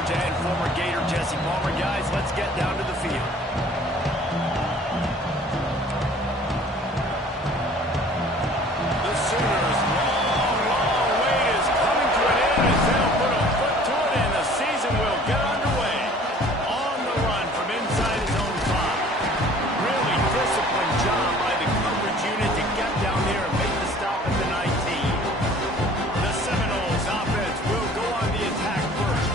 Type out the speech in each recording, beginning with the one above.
Georgia and former Gator Jesse Palmer. Guys, let's get down to the field. The Sooners' long wait is coming to an end as they'll put a foot to it, and the season will get underway. On the run from inside his own 5. Really disciplined job by the coverage unit to get down there and make the stop at the 19. The Seminoles offense will go on the attack first.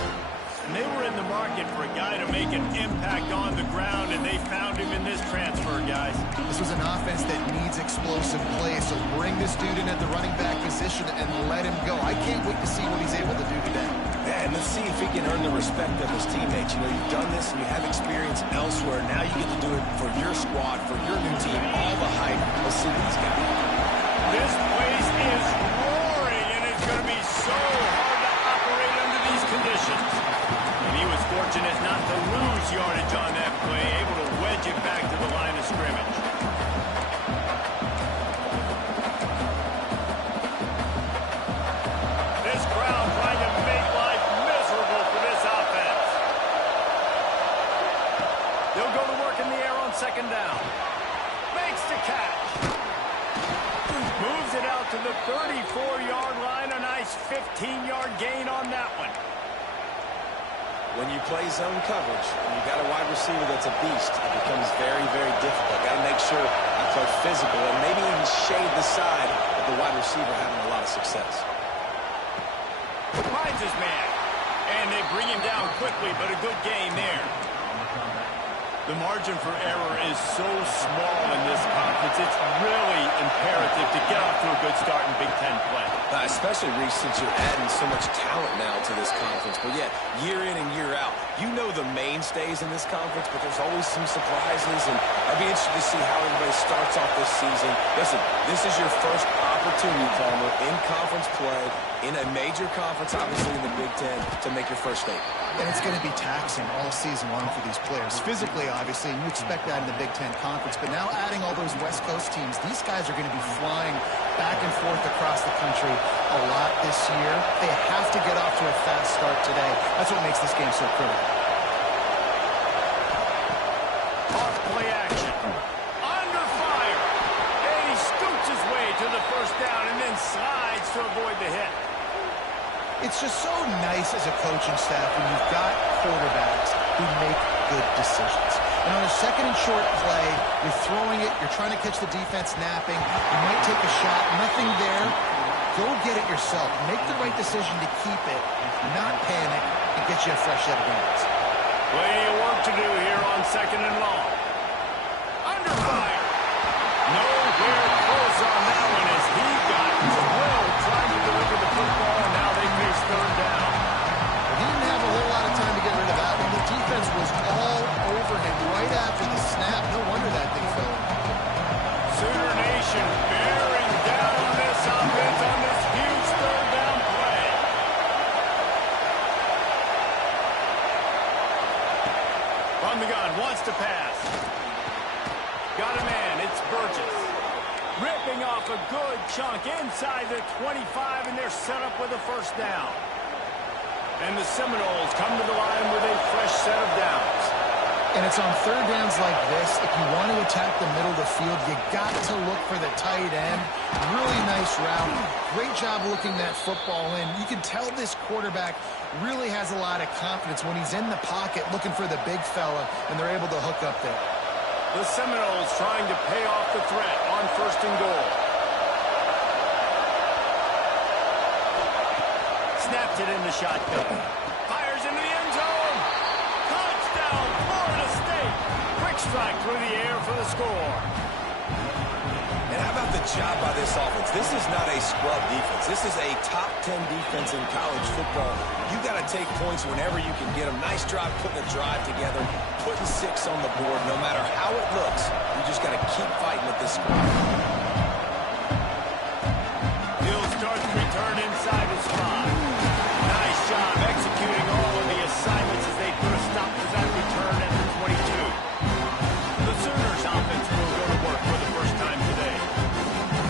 And they were in the market for a guy to make an impact on the ground, and they found him in this transfer, guys. This was an offense that needs explosive plays, so bring this dude in at the running back position and let him go. I can't wait to see what he's able to do today. Yeah, and let's see if he can earn the respect of his teammates. You know, you've done this and you have experience elsewhere. Now you get to do it for your squad, for your new team, all the hype. Let's see what he's got. This place is roaring, and it's going to be so hard to operate under these conditions. And he was fortunate not to lose yardage on that play, able to wedge it back to the line of scrimmage. This crowd trying to make life miserable for this offense. They'll go to work in the air on second down. Makes the catch. Moves it out to the 34-yard line. A nice 15-yard gain on that one. When you play zone coverage and you got a wide receiver that's a beast, it becomes very, very difficult. Got to make sure I play physical and maybe even shade the side of the wide receiver having a lot of success. Finds his man. And they bring him down quickly, but a good gain there. The margin for error is so small in this conference. It's really imperative to get off to a good start in Big Ten play. Especially, Reese, since you're adding so much talent now to this conference. But, yeah, year in and year out, you know the mainstays in this conference, but there's always some surprises. And I'd be interested to see how everybody starts off this season. Listen, this is your first opportunity, Palmer, in conference play, in a major conference, obviously in the Big Ten, to make your first statement. And it's going to be taxing all season long for these players. Physically, obviously, and you expect that in the Big Ten Conference. But now adding all those West Coast teams, these guys are going to be flying back and forth across the country a lot this year. They have to get off to a fast start today. That's what makes this game so critical. Off play action. Under fire. And he scoots his way to the first down and then slides to avoid the hit. It's just so nice as a coaching staff when you've got quarterbacks who make good decisions. And on a second and short play, you're throwing it, you're trying to catch the defense napping, you might take a shot, nothing there. Go get it yourself. Make the right decision to keep it, not panic, and get you a fresh set of hands. Plenty of work to do here on second and long. Under fire. Nowhere close on that one as he got drilled trying to deliver the football, and now they face third down. He didn't have a whole lot of time to get rid of that one. The defense was all over him right after the snap. No wonder that thing fell in. Sooner Nation bearing down on this offense on this huge third down play. From the gun, wants to pass. Got a man, it's Burgess. Ripping off a good chunk inside the 25, and they're set up with a first down. And the Seminoles come to the line with a fresh set of downs. And it's on third downs like this. If you want to attack the middle of the field, you got to look for the tight end. Really nice route. Great job looking that football in. You can tell this quarterback really has a lot of confidence when he's in the pocket looking for the big fella, and they're able to hook up there. The Seminoles trying to pay off the threat on first and goal. Snaps it in the shotgun. Fires into the end zone. Touchdown, Florida State. Quick strike through the air for the score. And how about the job by this offense? This is not a scrub defense. This is a top 10 defense in college football. You got to take points whenever you can get them. Nice job putting a drive together, putting 6 on the board. No matter how it looks, you just got to keep fighting with this squad. Hill starts to return inside his spot. Nice job executing all of the assignments as they put a stop to that return at the 22. The Sooners offense will go to work for the first time today.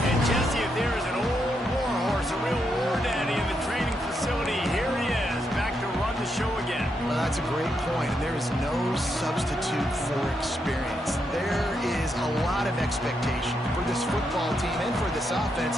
And Jesse, if there is an old warhorse, a real war daddy in the training facility, here he is, back to run the show again. no substitute for experience. There is a lot of expectation for this football team and for this offense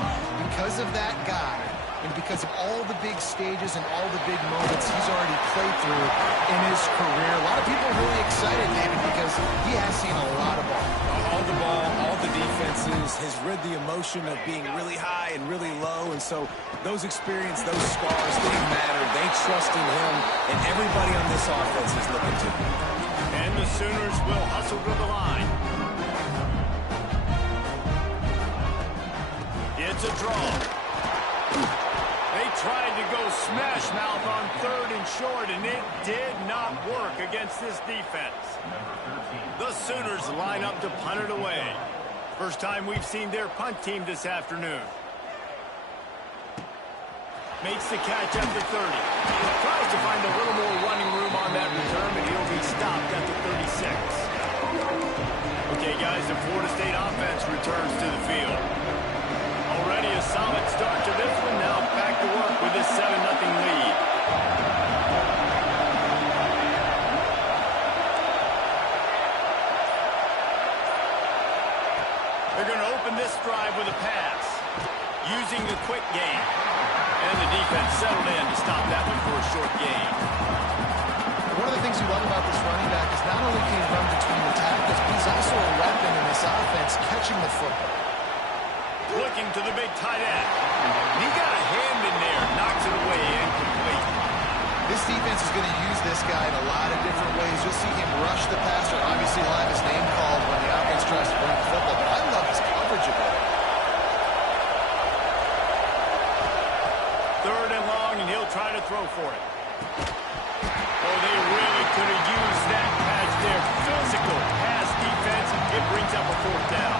because of that guy and because of all the big stages and all the big moments he's already played through in his career. A lot of people are really excited, David, because he has seen a lot of ball. All the ball, all the defenses, has read the emotion of being really high and really low, and so those experience, those scars, they matter. They trust in him, and everybody on this offense is looking to him. And the Sooners will hustle to the line. It's a draw. They tried to go smash mouth on 3rd and short, and it did not work against this defense. The Sooners line up to punt it away. First time we've seen their punt team this afternoon. Makes the catch at the 30. Tries to find a little more running room on that return, but he'll be stopped at the 36. Okay, guys, the Florida State offense returns to the field. Already a solid start to this one. Now back to work with this 7-0 lead. They're going to open this drive with a pass, using the quick game. And the defense settled in to stop that one for a short gain. One of the things you love about this running back is not only can he run between the tackles, but he's also a weapon in this offense, catching the football. Looking to the big tight end. And he got a hand in there, knocks it away, incomplete. This defense is going to use this guy in a lot of different ways. You'll see him rush the passer. Obviously, he'll have his name called when the offense tries to bring the football, but I love his coverage of it. 3rd and long, and he'll try to throw for it. Oh, they really could have used that pass there. Physical pass defense. It brings up a 4th down.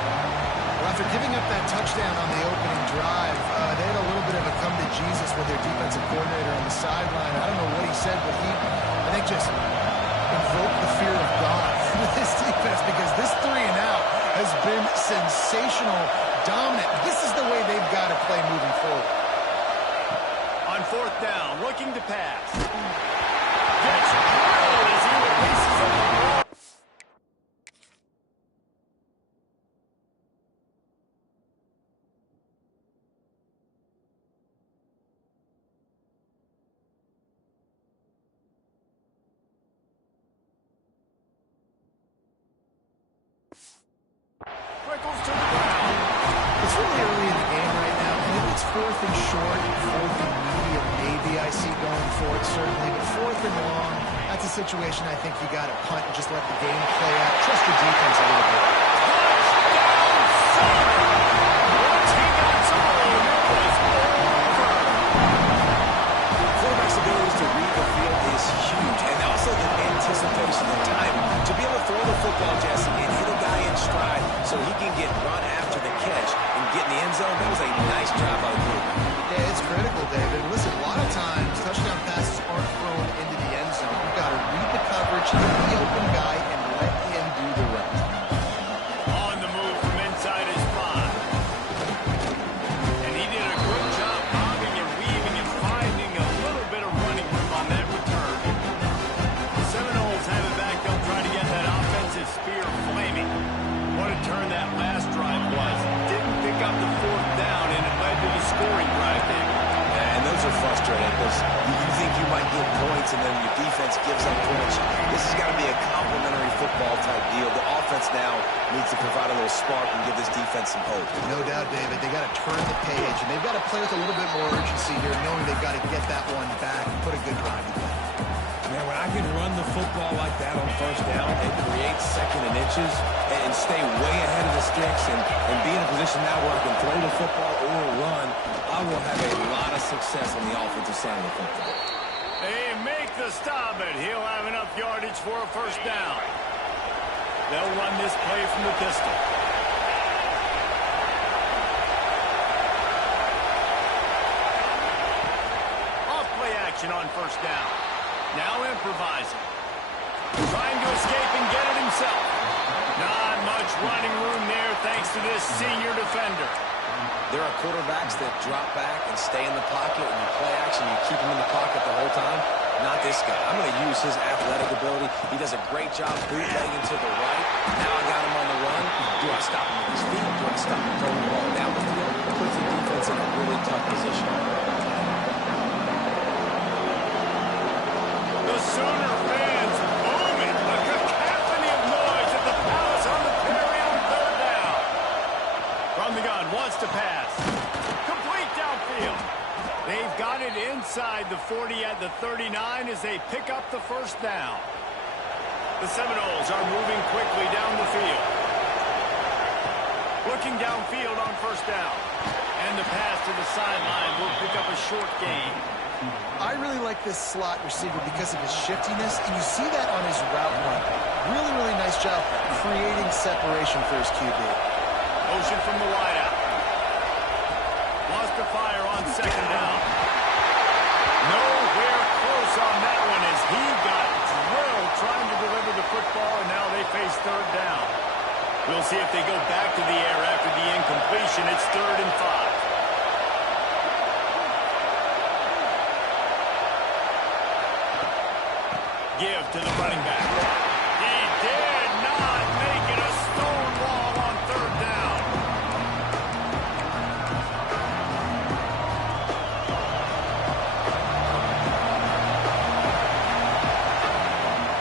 Well, after giving up that touchdown on the opening drive, they had a little bit of a come to Jesus with their defensive coordinator on the sideline. I don't know what he said, but he, I think, just invoked the fear of God with this defense because this 3 and out has been sensational, dominant. This is the way they've got to play moving forward. On 4th down, looking to pass. Gets drilled as he releases the ball. Trickles to the ground. It's really early in the game right now, and if it's 4th and short, 4th and medium, maybe I see going for it, certainly, but 4th and long, that's a situation I think you got to punt and just let the game play out. Trust your defense a little bit. Once he got somebody, it was over. Quarterback's ability to read the field is huge, and also the anticipation, the timing. To be able to throw the football, Jesse, and hit a guy in stride so he can get run after the catch and get in the end zone, that was a nice job by the quarterback. Yeah, it's critical, David. Listen, a lot of times, touchdown passes aren't thrown into the end zone. You've got to read the coverage, hit the open guy, and let him do the rest. On the move from inside his spot. And he did a good job bobbing and weaving and finding a little bit of running room on that return. The Seminoles have it back. They'll try to get that offensive spear flaming. What a turn that last drive was. Didn't pick up the 4th down, and it led to the scoring drive, David. And those are frustrating because you think you might get points and then your defense gives up points. This has got to be a complementary football type deal. The offense now needs to provide a little spark and give this defense some hope. No doubt, David. They got to turn the page, and they've got to play with a little bit more urgency here, knowing they've got to get that one back and put a good drive together. Man, when I can run the football like that on 1st down and create 2nd and inches and stay way ahead of the sticks and be in a position now where I can throw the football or run, I will have a lot of success on the offensive side of the football. They make the stop, but he'll have enough yardage for a 1st down. They'll run this play from the pistol. Off play action on 1st down. Now improvising. Trying to escape and get it himself. Not much running room there thanks to this senior defender. There are quarterbacks that drop back and stay in the pocket, and you play action, you keep them in the pocket the whole time. not this guy. I'm going to use his athletic ability. He does a great job bootlegging to the right. Now I got him on the run. Do I stop him with his feet? Do I stop him throwing the ball down the field? Puts the defense in a really tough position. The Sooner fans booming. A cacophony of noise at the Palace on the Prairie on third down. From the gun, wants to pass. Complete downfield. They've got it inside the 40 at the 39 as they pick up the first down. The Seminoles are moving quickly down the field. Looking downfield on first down. And the pass to the sideline will pick up a short gain. I really like this slot receiver because of his shiftiness, and you see that on his route run. Really, really nice job creating separation for his QB. Motion from the wideout. Wants to fire on second down. Nowhere close on that one as he got drilled trying to deliver the football, and now they face third down. We'll see if they go back to the air after the incompletion. It's 3rd and 5. Give to the running back. He did not make it a stone wall on third down.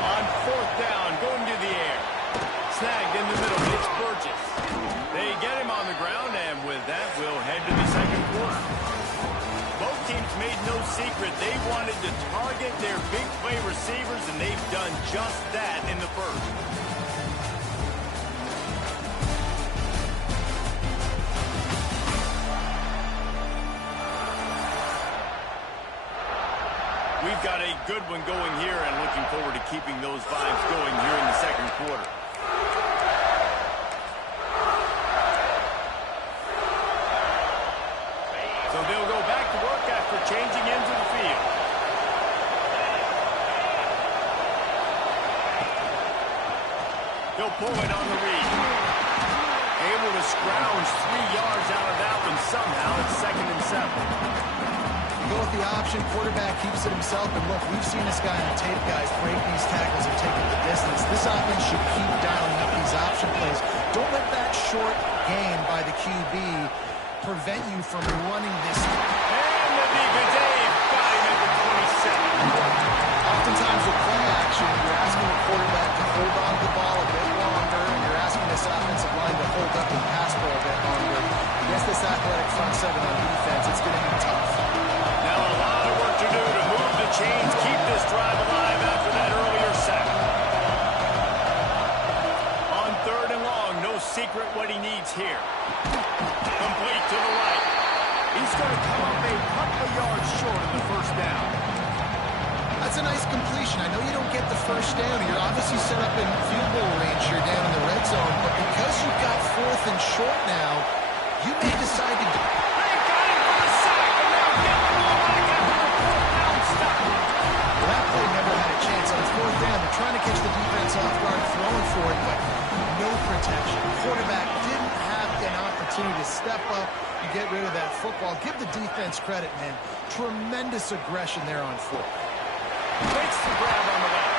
On 4th down, going to the air. Snagged in the middle. It's Burgess. They get him on the ground, and with that, we'll head to the second quarter. Both teams made no secret they wanted to target their big play receivers, and they've done just that in the first. We've got a good one going here and looking forward to keeping those vibes going here in the second quarter. So they'll go back to work after changing into the field. They'll pull it on the read. Able to scrounge 3 yards out of that one somehow. It's 2nd and 7. You go with the option, quarterback keeps it himself, and look, we've seen this guy on tape, guys, break these tackles and take it the distance. This offense should keep dialing up these option plays. Don't let that short gain by the QB prevent you from running this. And the defense, they've got him at the 27. Oftentimes with play action, you're asking the quarterback to hold on to the ball a bit longer, and you're asking this offensive line to hold up and pass for a bit longer. Against this athletic front seven on defense, it's going to be tough. Now a lot of work to do to move the chains, keep this drive alive after that earlier sack. On 3rd and long, no secret what he needs here. Complete to the right. He's going to come up a couple of yards short of the first down. That's a nice completion. I know you don't get the first down. You're obviously set up in field goal range here down in the red zone, but because you've got 4th and short now, you may decide to... They got him for the sack, and now get the ball back after the 4th down stop. Well, that play never had a chance on 4th down. They're trying to catch the defense off guard, throwing for it, but no protection. Quarterback didn't have an opportunity to step up and get rid of that football. Give the defense credit, man. Tremendous aggression there on 4th. Makes the grab on the left.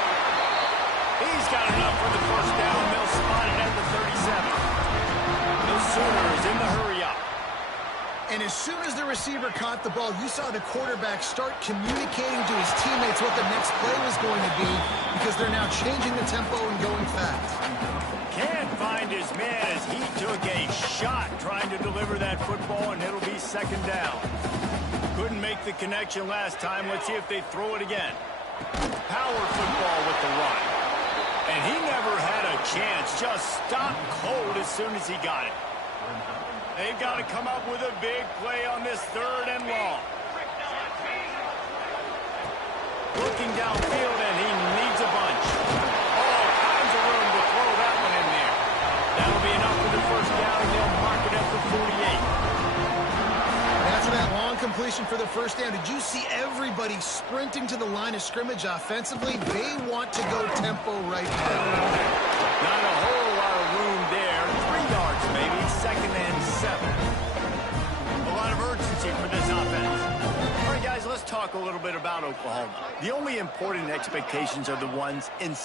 He's got enough for the first down. They'll spot it at the 37. The Sooners in the hurry up. And as soon as the receiver caught the ball, you saw the quarterback start communicating to his teammates what the next play was going to be because they're now changing the tempo and going fast. Can't find his man as he took a shot trying to deliver that football, and it'll be 2nd down. Couldn't make the connection last time. Let's see if they throw it again. Power football with the run. And he never had a chance. Just stopped cold as soon as he got it. They've got to come up with a big play on this 3rd and long. Looking downfield, and he needs a bunch. All kinds of room to throw that one in there. That'll be enough for the first down, and they'll mark it at the 48. After that long completion for the first down, did you see everybody sprinting to the line of scrimmage offensively? They want to go tempo right now. Not a whole lot of room there. 3 yards maybe. 2nd and 7. A lot of urgency for this offense. All right, guys, let's talk a little bit bit about Oklahoma. The only important expectations are the ones in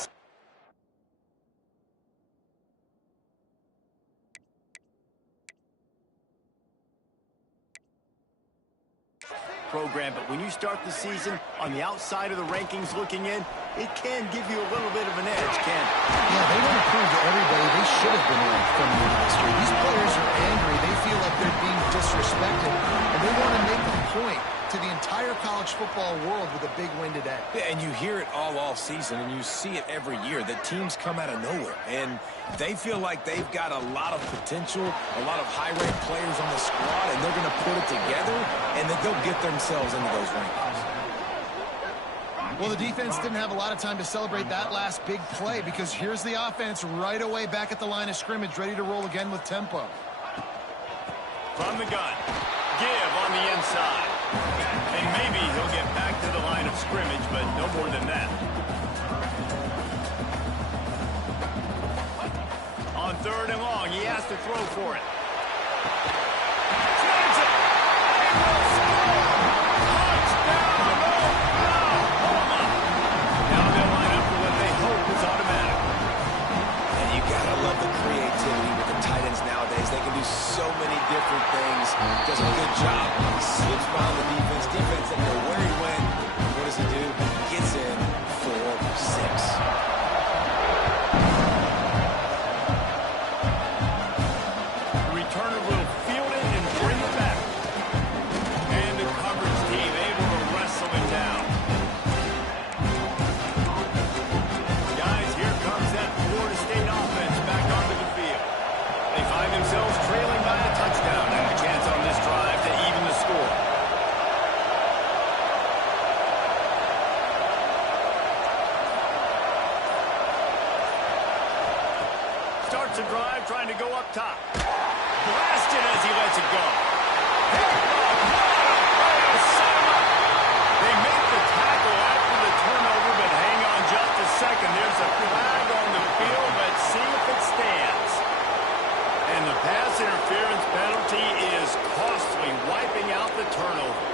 program, but when you start the season on the outside of the rankings looking in, it can give you a little bit of an edge, can it? Yeah, they want to prove to everybody they should have been ranked coming into this year. These players are angry. They feel like they're being disrespected, and they want to make the point to the entire college football world with a big win today. Yeah, and you hear it all season, and you see it every year, that teams come out of nowhere, and they feel like they've got a lot of potential, a lot of high-ranked players on the squad, and they're going to put it together, and then they'll get themselves into those rankings. Well, the defense didn't have a lot of time to celebrate that last big play, because here's the offense right away back at the line of scrimmage, ready to roll again with tempo. From the gun, give on the inside. And maybe he'll get back to the line of scrimmage, but no more than that. On 3rd and long, he has to throw for it. Throws it. He will score. Touchdown, Oklahoma. Now they'll line up for what they hope is automatic. And you gotta love the creativity with the tight ends nowadays. They can do so many different things. Does a good job. Slips behind the defense. Defense doesn't know where he went. What does he do? Gets in for 6. The returner will field it and bring it back. And the coverage team able to wrestle it down. Guys, here comes that Florida State offense back onto the field. They find themselves trailing by a touchdown and a chance on this drive to even the score. Starts a drive trying to go up top. Blasted as he lets it go. Hit the ball. What a set him up. They make the tackle after the turnover, but hang on just a second. There's a flag on the field. Let's see if it stands. And the pass interference penalty is costly, wiping out the turnover.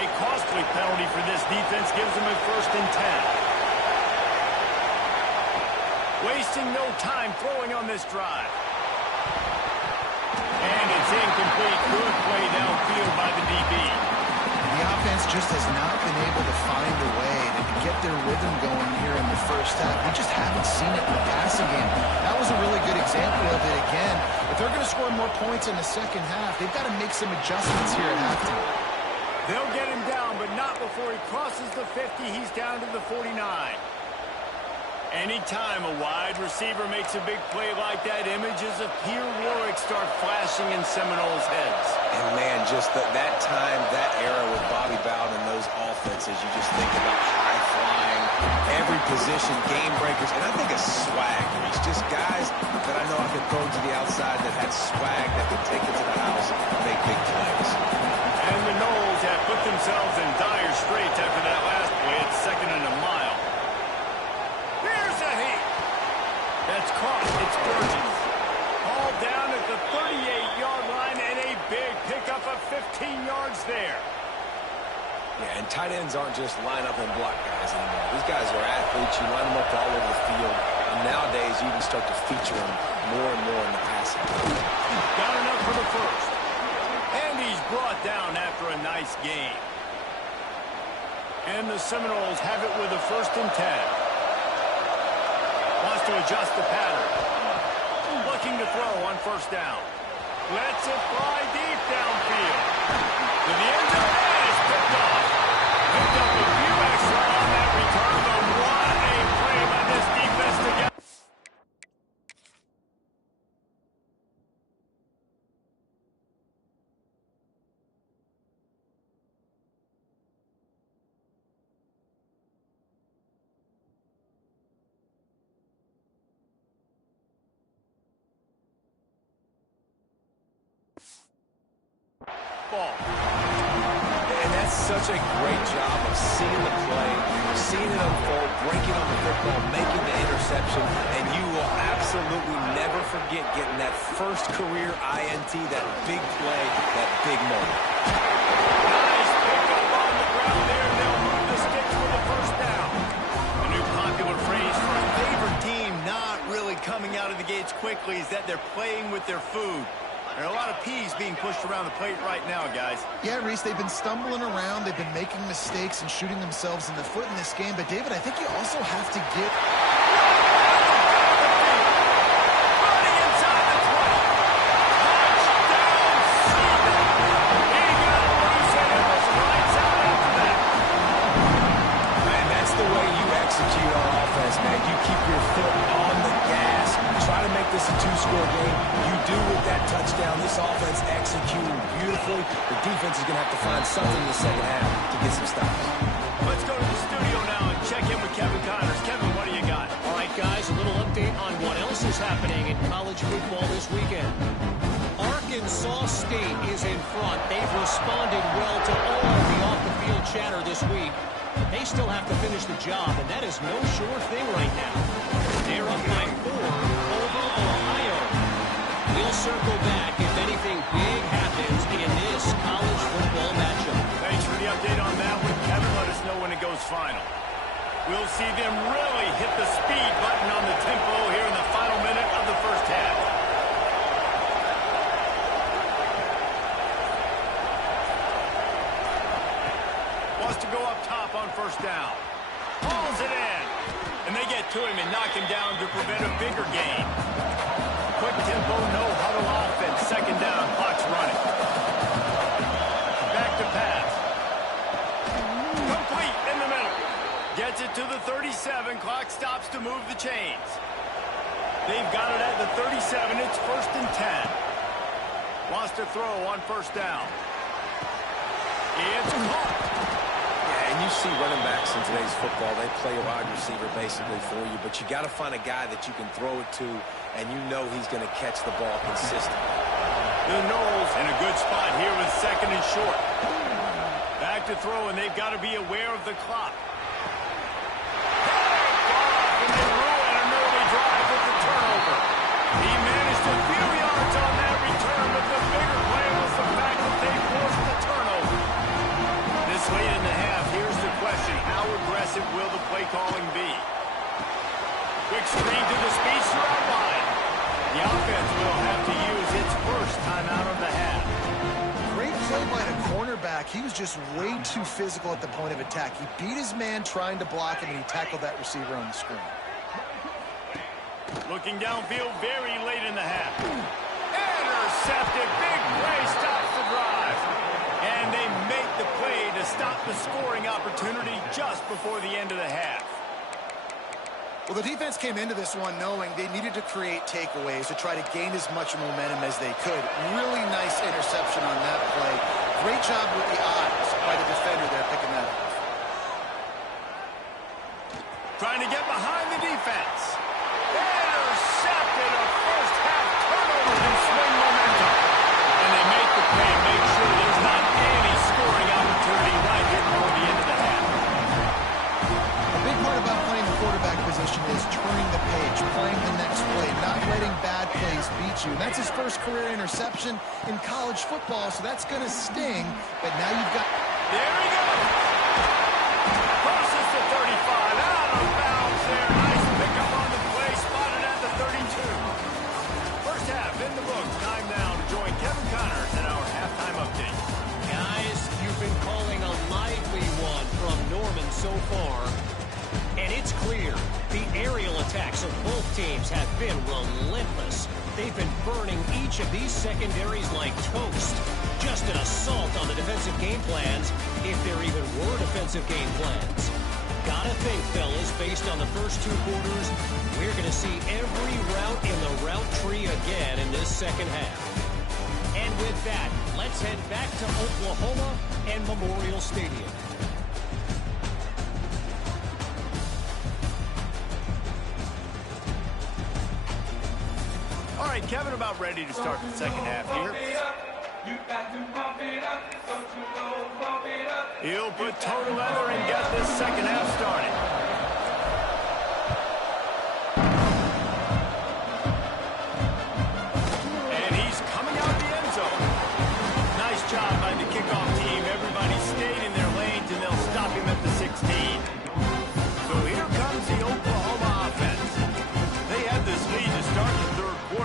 A costly penalty for this defense gives them a 1st and 10. Wasting no time throwing on this drive. And it's incomplete. Good play downfield by the DB. The offense just has not been able to find a way to get their rhythm going here in the first half. We just haven't seen it in the passing game. That was a really good example of it again. If they're going to score more points in the second half, they've got to make some adjustments here at halftime. They'll get him down, but not before he crosses the 50. He's down to the 49. Anytime a wide receiver makes a big play like that, images of Peter Warwick start flashing in Seminoles' heads. And, man, just that time, that era with Bobby Bowden and those offenses, you just think about high-flying, every position, game breakers, and I think of swag. It's just guys that I know I could throw to the outside that had swag that could take it to the house and make big plays. And the Noles have put themselves in dire straits after that last play. It's 2nd and a mile. That's caught. It's Burgess. All down at the 38-yard line and a big pickup of 15 yards there. Yeah, and tight ends aren't just line up and block guys anymore. These guys are athletes. You line them up all over the field. And nowadays, you can start to feature them more and more in the passing. Got enough for the 1st. And he's brought down after a nice game. And the Seminoles have it with a 1st and 10. Wants to adjust the pattern. Looking to throw on 1st down. Lets it fly deep downfield. To the end zone, and it's picked off. Picked up a few extra on that return, but what a play by this defense to get. Ball. And that's such a great job of seeing the play, seeing it unfold, breaking on the football, making the interception, and you will absolutely never forget getting that first career INT, that big play, that big moment. Guys quickly is that they're playing with their food. There are a lot of peas being pushed around the plate right now, guys. Yeah, Reese, they've been stumbling around. They've been making mistakes and shooting themselves in the foot in this game. But, David, I think you also have to give... Running inside the 20. Touchdown, Seaman. He got loose and it was lights out after that. Man, that's the way you execute on offense, man. You keep your foot on the gas. Try to make this a two-score game. You do with that touchdown. This offense executing beautifully. The defense is going to have to find something in the second half to get some stops. Let's go to the studio now and check in with Kevin Connors. Kevin, what do you got? All right, guys, a little update on what else is happening in college football this weekend. Arkansas State is in front. They've responded well to all the off-the-field chatter this week. They still have to finish the job, and that is no sure thing right now. They're up by 4 over Ohio. We'll circle back if anything big happens in this college football matchup. Thanks for the update on that one, Kevin. Let us know when it goes final. We'll see them really hit the speed button on the tempo here in the final minute of the first half. Wants to go up top on first down. Hauls it in. And they get to him and knock him down to prevent a bigger gain. Quick tempo, no huddle offense. Second down, clock's running. Back to pass. Complete in the middle. Gets it to the 37. Clock stops to move the chains. They've got it at the 37. It's 1st and 10. Wants to throw on first down. It's caught. Yeah, and you see running backs in today's football, they play a wide receiver basically for you, but you got to find a guy that you can throw it to, and you know he's going to catch the ball consistently. The Knowles in a good spot here with 2nd and short. Back to throw, and they've got to be aware of the clock. And they ruin an early drive with the turnover. He managed a few yards on that return, but the bigger play was the fact that they forced the turnover. This late in the half, here's the question. How aggressive will the play calling be? Quick screen to the speedster out wide. The offense will have to use its first timeout of the half. Great play by the cornerback. He was just way too physical at the point of attack. He beat his man trying to block him, and he tackled that receiver on the screen. Looking downfield very late in the half. Intercepted. Big play stops the drive. And they make the play to stop the scoring opportunity just before the end of the half. Well, the defense came into this one knowing they needed to create takeaways to try to gain as much momentum as they could. Really nice interception on that play. Great job with the eyes by the defender there picking that up. Trying to get behind the defense. Intercepted. A first half turnover and swing momentum. And they make the play and make sure there's not any scoring opportunity right here before the end of the half. A big part about playing the quarterback position is turning the page, playing the next play, not letting bad plays beat you. And that's his first career interception in college football, so that's going to sting. But now you've got... There he goes. Crosses the 35. Out of bounds there. Nice pickup on the play. Spotted at the 32. First half in the books. Time now to join Kevin Connors in our halftime update. Guys, you've been calling a lively one from Norman so far. And it's clear, the aerial attacks of both teams have been relentless. They've been burning each of these secondaries like toast. Just an assault on the defensive game plans, if there even were defensive game plans. Gotta think, fellas, based on the first 2 quarters, we're going to see every route in the route tree again in this second half. And with that, let's head back to Oklahoma and Memorial Stadium. All right, Kevin, about ready to start the second half here. He'll put toe to leather and get this second half started. And he's coming out of the end zone. Nice job by the kickoff team. Everybody stayed in their lanes, and they'll stop him at the 16. So here comes the Oklahoma offense. They had this lead to start the third quarter.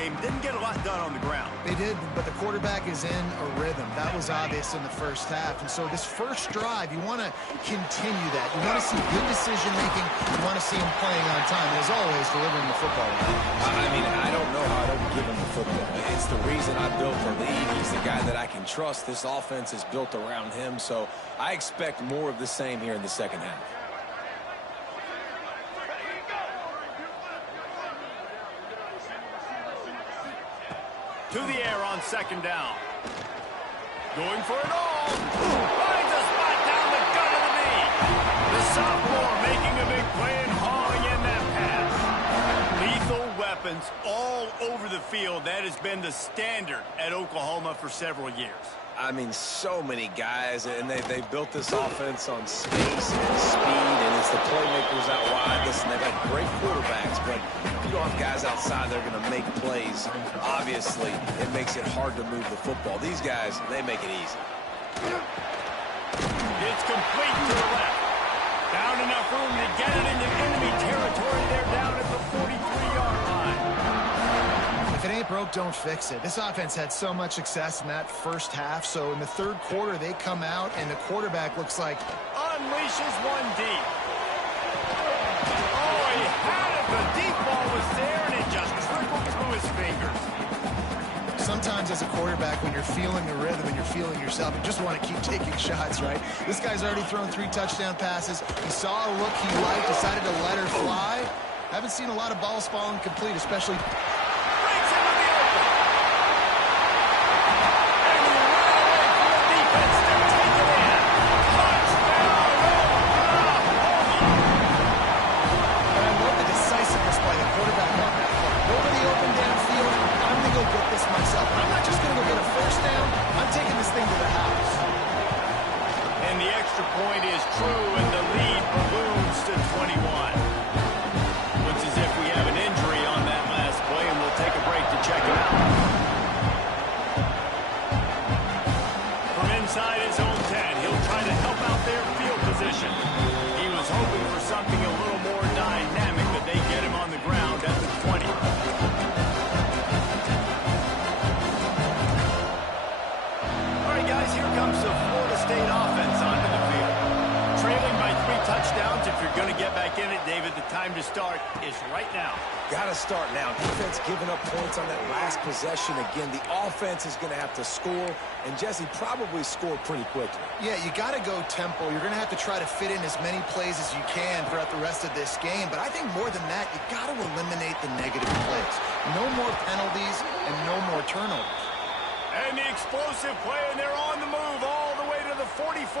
game, didn't get a lot done on the ground. They did, but the quarterback is in a rhythm. That was obvious in the first half. And so this first drive, you want to continue that. You want to see good decision-making. You want to see him playing on time. And as always, delivering the football. I mean, I don't know how I don't give him the football. It's the reason I built the league. He's the guy that I can trust. This offense is built around him. So I expect more of the same here in the second half. To the air on second down. Going for it all. Finds a spot down the gut of the knee. The sophomore making a big play and hauling in that pass. Lethal weapons all over the field. That has been the standard at Oklahoma for several years. I mean, so many guys, and they built this offense on space and speed, and it's the playmakers out wide. Listen, they've got great quarterbacks, but if you don't have guys outside, they're going to make plays. Obviously, it makes it hard to move the football. These guys, they make it easy. It's complete to the left. Found enough room to get it into enemy territory. They're down at the 43-yard line. If it ain't broke, don't fix it. This offense had so much success in that first half, so in the third quarter, they come out, and the quarterback looks like... Unleashes one deep. Oh, he had it. The deep ball was there, and it just trickled through his fingers. Sometimes as a quarterback, when you're feeling the rhythm and you're feeling yourself, you just want to keep taking shots, right? This guy's already thrown 3 touchdown passes. He saw a look he liked, decided to let her fly. Haven't seen a lot of balls falling complete, especially... Point is true, and the lead balloons to 21. Looks as if we have an injury on that last play, and we'll take a break to check it out. From inside his own 10, he'll try to help out their field position. He was hoping for something a little more dynamic, but they get him on the ground at the 20. All right, guys, here comes the Florida State offense onto the field. Trailing by 3 touchdowns. If you're going to get back in it, David, the time to start is right now. Got to start now. Defense giving up points on that last possession. Again, the offense is going to have to score, and Jesse probably score pretty quickly. Yeah, you got to go tempo. You're going to have to try to fit in as many plays as you can throughout the rest of this game. But I think more than that, you got to eliminate the negative plays. No more penalties and no more turnovers. And the explosive play, and they're on the move all the way to the 44.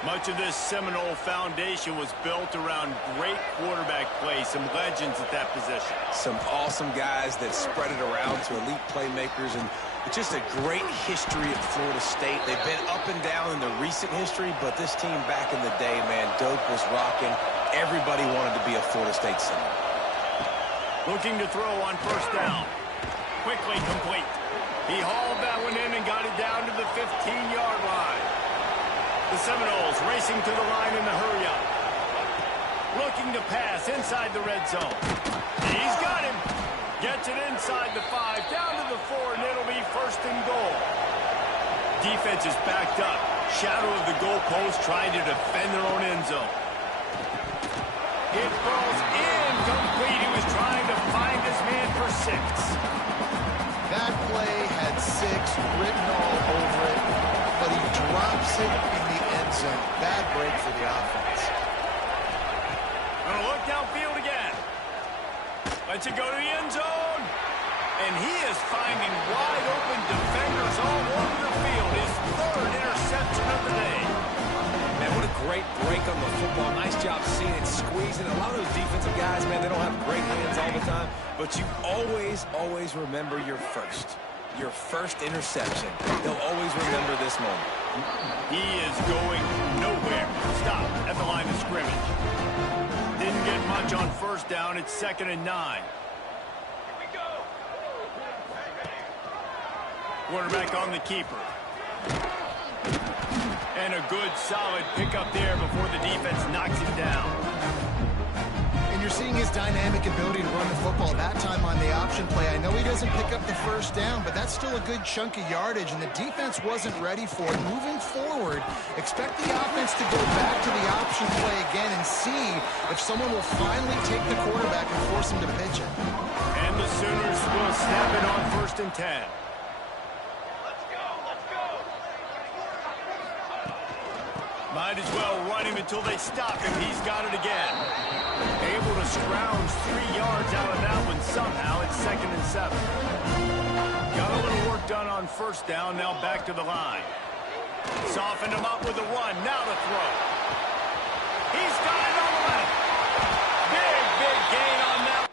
Much of this Seminole foundation was built around great quarterback play, some legends at that position. Some awesome guys that spread it around to elite playmakers, and just a great history at Florida State. They've been up and down in the recent history, but this team back in the day, man, Doak was rocking. Everybody wanted to be a Florida State Seminole. Looking to throw on first down. Quickly complete. He hauled that one in and got it down to the 15-yard line. The Seminoles racing to the line in the hurry-up. Looking to pass inside the red zone. He's got him. Gets it inside the 5, down to the 4, and it'll be first and goal. Defense is backed up. Shadow of the goalpost trying to defend their own end zone. It falls incomplete. He was trying to find his man for 6. That play had 6 written all over it, but he drops it in the end zone. Bad break for the offense. Gonna look downfield again. Lets it go to the end zone. And he is finding wide open defenders all over the field. His 3rd interception of the day. Man, what a great break on the football. Nice job seeing it squeezing. A lot of those defensive guys, man, they don't have great hands all the time, but you always remember your first. Your first interception. They'll always remember this moment. He is going nowhere. Stop at the line of scrimmage. Didn't get much on first down. It's 2nd and 9. Quarterback on the keeper. And a good, solid pickup there before the defense knocks him down. In your you're seeing his dynamic ability to run the football that time on the option play. I know he doesn't pick up the first down, but that's still a good chunk of yardage, and the defense wasn't ready for it. Moving forward, expect the offense to go back to the option play again and see if someone will finally take the quarterback and force him to pitch it. And the Sooners will snap it on 1st and 10. Might as well run him until they stop him. He's got it again. Able to scrounge 3 yards out of that one somehow. It's 2nd and 7. Got a little work done on 1st down. Now back to the line. Softened him up with the run. Now the throw. He's got it on the left. Big gain on that.